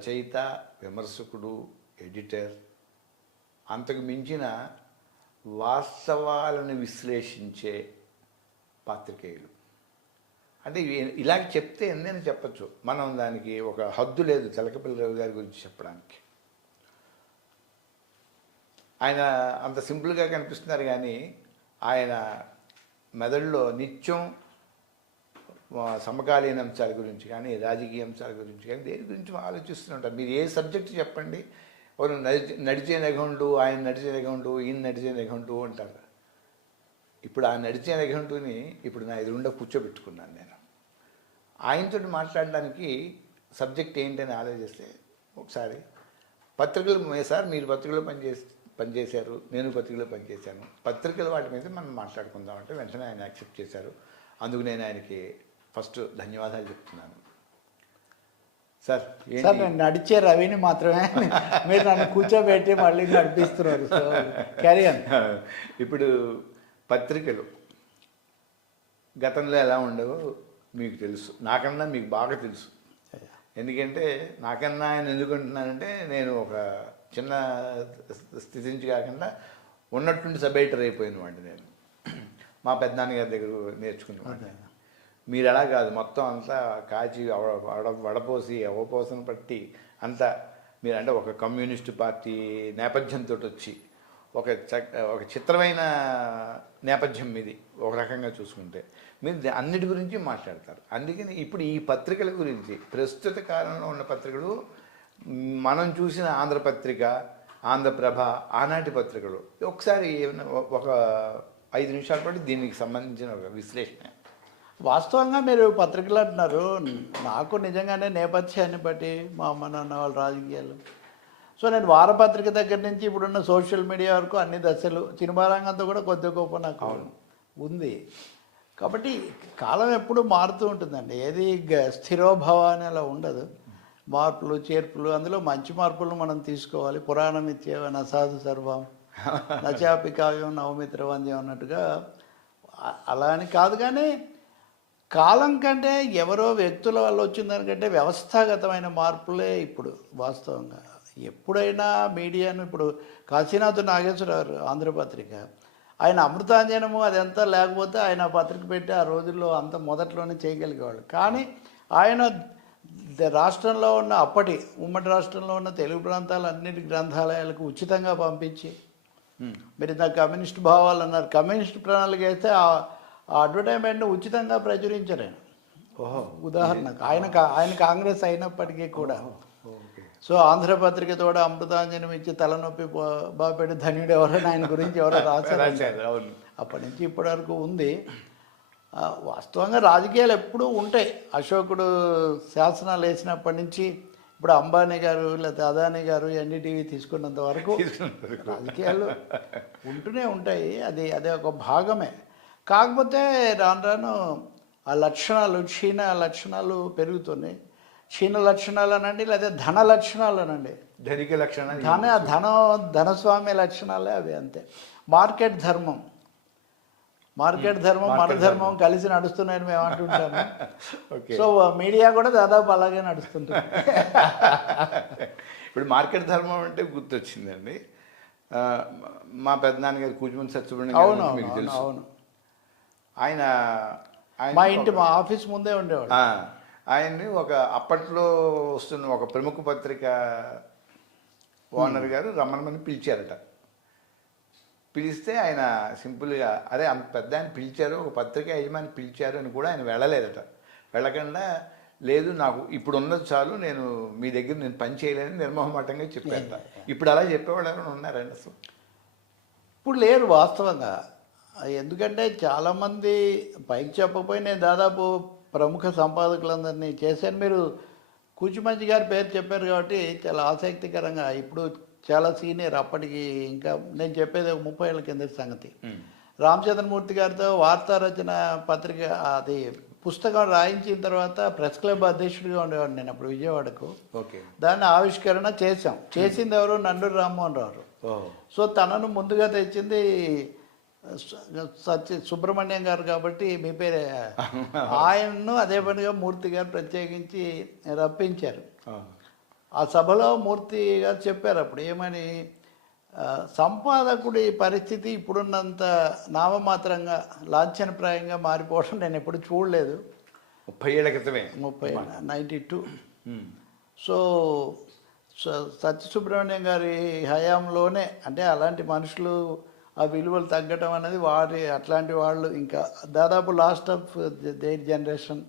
రచయిత విమర్శకుడు ఎడిటర్ అంతకు మించిన వాస్తవాలను విశ్లేషించే పాత్రికేయులు. అంటే ఇలాగ చెప్తే ఎన్నైనా చెప్పచ్చు? మనం దానికి ఒక హద్దు లేదు తెలకపల్లిరావు గారి గురించి చెప్పడానికి. ఆయన అంత సింపుల్గా కనిపిస్తున్నారు కానీ ఆయన మెదడులో నిత్యం సమకాలీన అంశాల గురించి కానీ రాజకీయ అంశాల గురించి కానీ దేని గురించి ఆలోచిస్తూ ఉంటారు. మీరు ఏ సబ్జెక్ట్ చెప్పండి? వారు నడిచే నడిచే నిఘంటు ఆయన నడిచే నిఘంటు ఈయన నడిచే నిఘంటు అంటారు ఇప్పుడు ఆ నడిచే నిఘంటుని ఇప్పుడు నా ఎదురుండా కూర్చోబెట్టుకున్నాను నేను. ఆయనతో మాట్లాడడానికి సబ్జెక్ట్ ఏంటని ఆలోచిస్తే ఒకసారి పత్రికలు సార్ మీరు పత్రికలో పనిచేసి పనిచేశారు నేను పత్రికలో పనిచేశాను పత్రికల వాటి మీద మనం మాట్లాడుకుందాం అంటే వెంటనే ఆయన యాక్సెప్ట్ చేశారు. అందుకు నేను ఆయనకి ఫస్ట్ ధన్యవాదాలు చెప్తున్నాను. సార్? సార్ నేను నడిచే రవిని మాత్రమే మీరు నన్ను కూర్చోబెట్టి మళ్ళీ నడిపిస్తున్నారు. సో క్యారియన్ ఇప్పుడు పత్రికలు గతంలో ఎలా ఉండవో మీకు తెలుసు. నాకన్నా మీకు బాగా తెలుసు. ఎందుకంటే నాకన్నా ఆయన ఎందుకు అంటున్నానంటే నేను ఒక చిన్న స్థితి నుంచి కాకుండా ఉన్నట్టుండి సబైటర్ అయిపోయిన వాడిని నేను. మా పెద్దనాన్నగారి దగ్గర నేర్చుకున్నవాడిని మీరు అలా కాదు మొత్తం అంతా కాచి వడ వడపోసి అవపోసను పట్టి అంతా మీరు అంటే ఒక కమ్యూనిస్టు పార్టీ నేపథ్యంతో వచ్చి ఒక ఒక చిత్రమైన నేపథ్యం మీది ఒక రకంగా చూసుకుంటే. మీరు అన్నిటి గురించి మాట్లాడతారు. అందుకని ఇప్పుడు ఈ పత్రికల గురించి ప్రస్తుత కాలంలో ఉన్న పత్రికలు మనం చూసిన ఆంధ్రపత్రిక ఆంధ్రప్రభ ఆనాటి పత్రికలు ఒకసారి ఏమైనా ఒక ఐదు నిమిషాల పాటు దీనికి సంబంధించిన ఒక విశ్లేషణ. వాస్తవంగా మీరు పత్రికలు అంటున్నారు. నాకు నిజంగానే నేపథ్యాన్ని బట్టి మా అమ్మ నాన్న వాళ్ళ రాజకీయాలు. సో నేను వారపత్రిక దగ్గర నుంచి ఇప్పుడున్న సోషల్ మీడియా వరకు అన్ని దశలు సినిమా రంగంతో కూడా కొద్ది గొప్ప నాకు ఉంది. కాబట్టి కాలం ఎప్పుడు మారుతూ ఉంటుందండి. ఏది గ- స్థిరోభవ అని అలా ఉండదు. మార్పులు చేర్పులు అందులో మంచి మార్పులు మనం తీసుకోవాలి. పురాణం ఇచ్చేవ నసాధు సర్వం నచాపి కావ్యం నవమిత్ర వంద్యం అన్నట్టుగా. అలా అని కాదు కానీ కాలం కంటే ఎవరో వ్యక్తుల వల్ల వచ్చిన దానికంటే వ్యవస్థాగతమైన మార్పులే ఇప్పుడు వాస్తవంగా. ఎప్పుడైనా మీడియాను ఇప్పుడు కాశీనాథ్ నాగేశ్వరరావు ఆంధ్రపత్రిక ఆయన అమృతాంజనము అదంతా లేకపోతే ఆయన పత్రిక పెట్టి ఆ రోజుల్లో అంత మొదట్లోనే చేయగలిగేవాళ్ళు. కానీ ఆయన రాష్ట్రంలో ఉన్న అప్పటి ఉమ్మడి రాష్ట్రంలో ఉన్న తెలుగు ప్రాంతాల అన్నిటి గ్రంథాలయాలకు ఉచితంగా పంపించి మీరు ఇంత కమ్యూనిస్ట్ భావాలు అన్నారు. కమ్యూనిస్ట్ ప్రణాళిక అయితే ఆ అడ్వర్టైజ్మెంట్ను ఉచితంగా ప్రచురించారు ఆయన ఓహో. ఉదాహరణకు ఆయన ఆయన కాంగ్రెస్ అయినప్పటికీ కూడా. సో ఆంధ్రపత్రిక తోడ అమృతాంజనం ఇచ్చి తలనొప్పి బా- బాపెట్టి ధన్యుడు ఎవరైనా ఆయన గురించి ఎవరో రాశారు. అప్పటి నుంచి ఇప్పటి వరకు ఉంది. వాస్తవంగా రాజకీయాలు ఎప్పుడూ ఉంటాయి. అశోకుడు శాసనాలు వేసినప్పటి నుంచి ఇప్పుడు అంబానీ గారు లేకపోతే అదానీ గారు ఎన్డీటీవీ తీసుకున్నంత వరకు. రాజకీయాలు ఉంటూనే ఉంటాయి. అది అదే ఒక భాగమే. కాకపోతే రాను రాను ఆ లక్షణాలు క్షీణ లక్షణాలు పెరుగుతున్నాయి. క్షీణ లక్షణాలు అనండి లేదా ధన లక్షణాలు అనండి ధనిక లక్షణం ధన ధన ధనస్వామ్య లక్షణాలే అవి అంతే. మార్కెట్ ధర్మం. మార్కెట్ ధర్మం మన ధర్మం. కలిసి నడుస్తున్నాయని మేము అంటుంటాము. సో మీడియా కూడా దాదాపు అలాగే నడుస్తుంటుంది ఇప్పుడు మార్కెట్ ధర్మం అంటే గుర్తొచ్చిందండి. మా పెద్దనాన్నగారు కూచుమని సత్యపడిన అవును మీకు అవును తెలుసు. అవును. ఆయన మా ఇంటి మా ఆఫీస్ ముందే ఉండేవాడు. ఆయన్ని ఒక అప్పట్లో వస్తున్న ఒక ప్రముఖ పత్రిక ఓనర్ గారు రమ్మనమని పిలిచారట. పిలిస్తే ఆయన సింపుల్గా అదే అంత పెద్ద ఆయన పిలిచారు ఒక పత్రిక యజమాని పిలిచారు అని కూడా ఆయన వెళ్ళలేదట. వెళ్ళకుండా లేదు నాకు ఇప్పుడు ఉన్నది చాలు నేను మీ దగ్గర నేను పని చేయలేని నిర్మోహమాటంగా చెప్పారట. ఇప్పుడు అలా చెప్పేవాళ్ళు ఎవరైనా ఉన్నారండి అసలు? ఇప్పుడు లేరు వాస్తవంగా. ఎందుకంటే చాలామంది పైకి చెప్పకపోయి నేను దాదాపు ప్రముఖ సంపాదకులందరినీ చేశాను మీరు కూచిమంచి గారి పేరు చెప్పారు కాబట్టి చాలా ఆసక్తికరంగా ఇప్పుడు చాలా సీనియర్ అప్పటికి ఇంకా నేను చెప్పేది ఒక ముప్పై ఏళ్ళ కింద సంగతి. రామచంద్రమూర్తి గారితో వార్తా రచన పత్రిక అది పుస్తకం రాయించిన తర్వాత ప్రెస్ క్లబ్ అధ్యక్షుడిగా ఉండేవాడు నేను అప్పుడు విజయవాడకు. ఓకే. దాన్ని ఆవిష్కరణ చేశాం. చేసింది ఎవరు? నండూరు రామ్మోహన్ రావు. సో తనను ముందుగా తెచ్చింది సత్య సుబ్రహ్మణ్యం గారు కాబట్టి మీ పేరే ఆయన్ను అదే పనిగా మూర్తి గారు ప్రత్యేకించి రప్పించారు. ఆ. సభలో మూర్తి గారు చెప్పారు అప్పుడు ఏమని సంపాదకుడి పరిస్థితి ఇప్పుడున్నంత నామమాత్రంగా లాంఛనప్రాయంగా మారిపోవడం నేను ఎప్పుడు చూడలేదు. ముప్పై ఏళ్ళ క్రితమే. ముప్పై నైంటీ టూ. సో స- సత్య సుబ్రహ్మణ్యం గారి హయాంలోనే అంటే అలాంటి మనుషులు ఆ విలువలు తగ్గటం అనేది వారి అట్లాంటి వాళ్ళు ఇంకా దాదాపు లాస్ట్ ఆఫ్ దేర్ జనరేషన్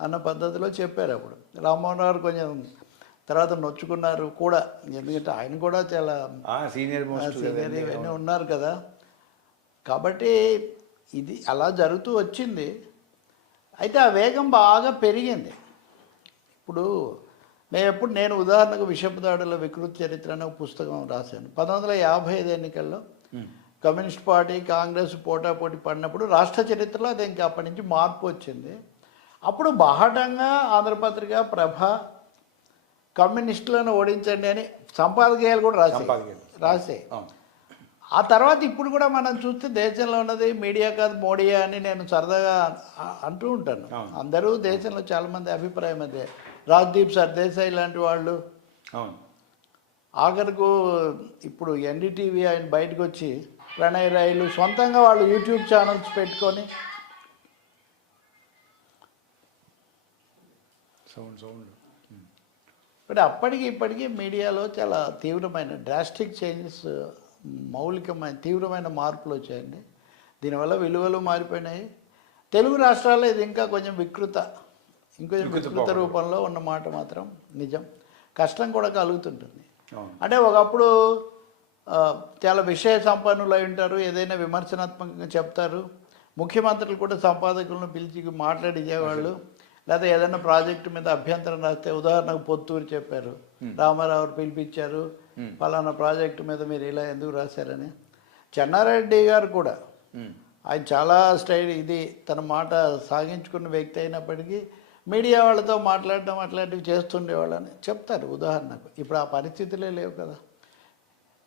అన్న పద్ధతిలో చెప్పారు అప్పుడు. రామ్మోహన్ రావు కొంచెం తర్వాత నొచ్చుకున్నారు కూడా. ఎందుకంటే ఆయన కూడా చాలా సీనియర్ సీనియర్ ఇవన్నీ ఉన్నారు కదా. కాబట్టి ఇది అలా జరుగుతూ వచ్చింది. అయితే ఆ వేగం బాగా పెరిగింది. ఇప్పుడు మేము ఎప్పుడు నేను ఉదాహరణకు విషపు దాడుల వికృతి చరిత్ర అనే పుస్తకం రాశాను. పంతొమ్మిది వందల యాభై ఐదు ఎన్నికల్లో కమ్యూనిస్ట్ పార్టీ కాంగ్రెస్ పోటాపోటీ పడినప్పుడు రాష్ట్ర చరిత్రలో అది ఇంకా అప్పటి నుంచి మార్పు వచ్చింది. అప్పుడు బాహటంగా ఆంధ్రపత్రిక ప్రభ కమ్యూనిస్టులను ఓడించండి అని సంపాదకీయాలు కూడా రాసే. రాసే ఆ తర్వాత ఇప్పుడు కూడా మనం చూస్తే దేశంలో ఉన్నది మీడియా కాదు మోడీయా అని నేను సరదాగా అంటూ ఉంటాను. అందరూ దేశంలో చాలామంది అభిప్రాయం అదే. రాజ్దీప్ సర్దేశాయ్ లాంటి వాళ్ళు. ఆఖరకు ఇప్పుడు ఎన్డీటీవీ ఆయన బయటకు వచ్చి ప్రణయ్ రాయలు సొంతంగా వాళ్ళు యూట్యూబ్ ఛానల్స్ పెట్టుకొని. Sound sound. బట్ అప్పటికి ఇప్పటికీ మీడియాలో చాలా తీవ్రమైన డ్రాస్టిక్ చేంజెస్ మౌలికమైన తీవ్రమైన మార్పులు వచ్చాయండి. దీనివల్ల విలువలు మారిపోయినాయి. తెలుగు రాష్ట్రాల్లో ఇది ఇంకా కొంచెం వికృత ఇంకొంచెం వికృత. రూపంలో ఉన్న మాట మాత్రం నిజం. కష్టం కూడా కలుగుతుంటుంది. అంటే ఒకప్పుడు చాలా విషయ సంపన్నులు అయి ఉంటారు ఏదైనా విమర్శనాత్మకంగా చెప్తారు. ముఖ్యమంత్రులు కూడా సంపాదకులను పిలిచి మాట్లాడించేవాళ్ళు లేదా ఏదైనా ప్రాజెక్టు మీద అభ్యంతరం రాస్తే ఉదాహరణకు పొత్తూరు చెప్పారు. రామారావు పిలిపించారు. ఫలానా ప్రాజెక్టు మీద మీరు ఇలా ఎందుకు రాశారని. చెన్నారెడ్డి గారు కూడా. ఆయన చాలా స్టైల్ ఇది తన మాట సాగించుకున్న వ్యక్తి అయినప్పటికీ మీడియా వాళ్ళతో మాట్లాడడం అట్లాంటివి చేస్తుండేవాళ్ళని చెప్తారు ఉదాహరణకు. ఇప్పుడు ఆ పరిస్థితులే లేవు కదా.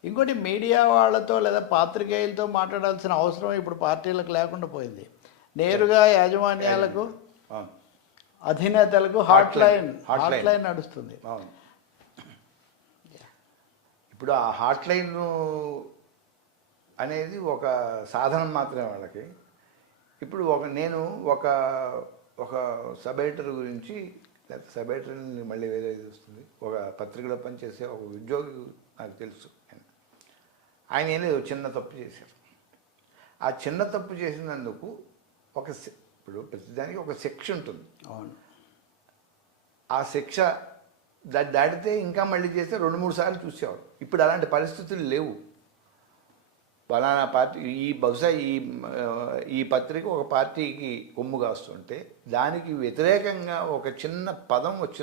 ఇంకోటి మీడియా వాళ్ళతో లేదా పాత్రికేయులతో మాట్లాడాల్సిన అవసరం ఇప్పుడు పార్టీలకు లేకుండా పోయింది. నేరుగా యాజమాన్యాలకు అధినేతలకు హాట్ లైన్. హాట్ లైన్ నడుస్తుంది. ఇప్పుడు ఆ హాట్ లైన్ అనేది ఒక సాధనం మాత్రమే వాళ్ళకి. ఇప్పుడు ఒక నేను ఒక ఒక సబ్ ఎడిటర్ గురించి లేకపోతే సబ్ ఎడిటర్ని మళ్ళీ వేరే ఇది వస్తుంది ఒక పత్రికలో పనిచేసే ఒక ఉద్యోగి నాకు తెలుసు. ఆయన. ఏం లేదు చిన్న తప్పు చేశారు ఆ చిన్న తప్పు చేసినందుకు ఒక ఇప్పుడు ప్రతిదానికి ఒక శిక్ష ఉంటుంది. అవును. ఆ శిక్ష దా- దాటితే ఇంకా మళ్ళీ చేస్తే రెండు మూడు సార్లు చూసేవాడు. ఇప్పుడు అలాంటి పరిస్థితులు లేవు. ఫలానా పార్టీ ఈ బహుశా ఈ ఈ పత్రిక ఒక పార్టీకి కొమ్ము కాస్తుంటే దానికి వ్యతిరేకంగా ఒక చిన్న పదం వచ్చిన